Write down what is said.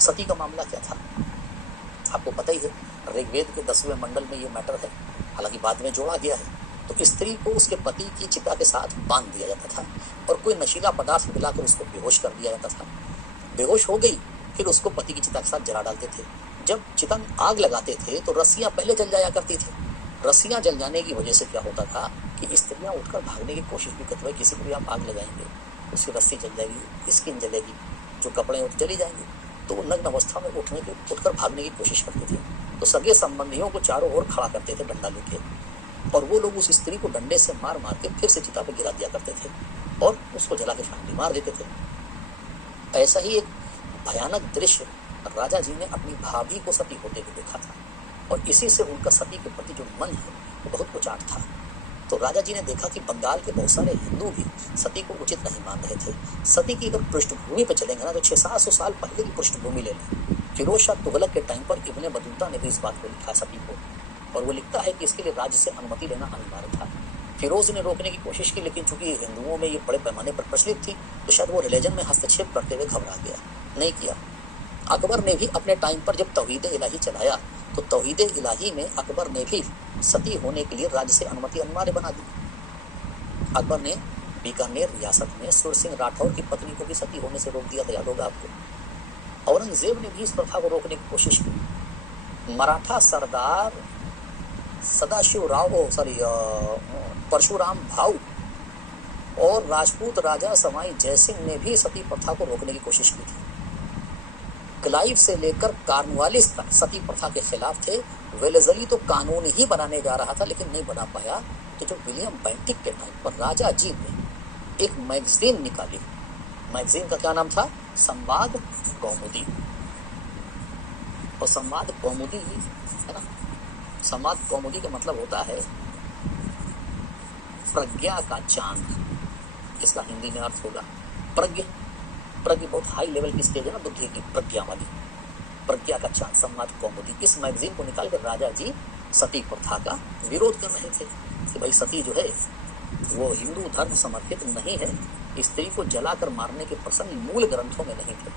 सती का मामला क्या था आपको पता ही है, ऋग्वेद के 10वें मंडल में ये मैटर है, हालांकि बाद में जोड़ा गया है। तो स्त्री को उसके पति की चिता के साथ बांध दिया जाता था और कोई नशीला पदार्थ मिलाकर उसको बेहोश कर दिया जाता था। बेहोश हो गई, फिर उसको पति की चिता के साथ जला डालते थे। जब चिता में आग लगाते थे तो रस्सियां पहले जल जाया करती थी। रस्सियां जल जाने की वजह से क्या होता था कि स्त्रियां उठकर भागने की कोशिश भी करती, भाई किसी को भी आप आग लगाएंगे, उसकी रस्सी जल जाएगी, स्किन जलेगी, जो कपड़े हैं वो चली जाएंगे। तो वो नग्न अवस्था में उठकर भागने की कोशिश करते थे। तो सगे संबंधियों को चारों ओर खड़ा करते थे डंडा लेके, और वो लोग उस स्त्री को डंडे से मार मार के फिर से चिता पर गिरा दिया करते थे और उसको जला के फांदी मार देते थे। ऐसा ही एक भयानक दृश्य राजा जी ने अपनी भाभी को सती होते हुए देखा था, और इसी से उनका सती के प्रति जो मन है वो बहुत कुचाट था। तो राजा जी ने देखा कि बंगाल के बहुत सारे हिंदू भी सती को उचित नहीं मान रहे थे। सती की अगर पृष्ठभूमि पर चलेंगे ना तो 600-700 साल पहले की पृष्ठभूमि ले लें। फिरोज शाह तुगलक के टाइम पर इब्ने बतूता ने भी इस बात को लिखा सती को, और वो लिखता है कि इसके लिए राज्य से अनुमति लेना अनिवार्य था। फिरोज ने रोकने की कोशिश की, लेकिन चूंकि हिंदुओं में ये बड़े पैमाने पर प्रचलित थी तो शायद वो रिलीजन में हस्तक्षेप करते हुए घबरा गया, नहीं किया। अकबर ने भी अपने टाइम पर जब तौहीद इलाही चलाया तो तौहीद इलाही में अकबर ने भी सती होने के लिए राज्य से अनुमति अनिवार्य बना दी। अकबर ने बीकानेर रियासत में सुर सिंह राठौर की पत्नी को भी सती होने से रोक दिया था, याद होगा आपको। औरंगजेब ने भी इस प्रथा को रोकने की कोशिश की। मराठा सरदार परशुराम भाऊ और राजपूत राजा सवाई जयसिंह ने भी सती प्रथा को रोकने की कोशिश की थी। क्लाइव से लेकर कार्नवालिस तक सती प्रथा के खिलाफ थे। वेलेजली तो कानून ही बनाने जा रहा था लेकिन नहीं बना पाया। तो जो विलियम बेंटिक के टाइम पर राजा जी ने एक मैगजीन निकाली, मैगजीन का क्या नाम था, संवाद कौमुदी। और संवाद कौमुदी है ना, संवाद कौमुदी का मतलब होता है प्रज्ञा का चांद, इसका हिंदी में अर्थ होगा प्रज्ञा। प्रज्ञा बहुत हाई लेवल की स्टेज है ना, बुद्धि की, प्रज्ञा वाली, प्रज्ञा का चांद, संवाद कौमुदी। इस मैगजीन को निकाल कर राजा जी सती प्रथा का विरोध कर रहे थे कि भाई सती जो है वो हिंदू धर्म समर्थित नहीं है, स्त्री को जलाकर मारने के प्रसंग मूल ग्रंथों में नहीं थे।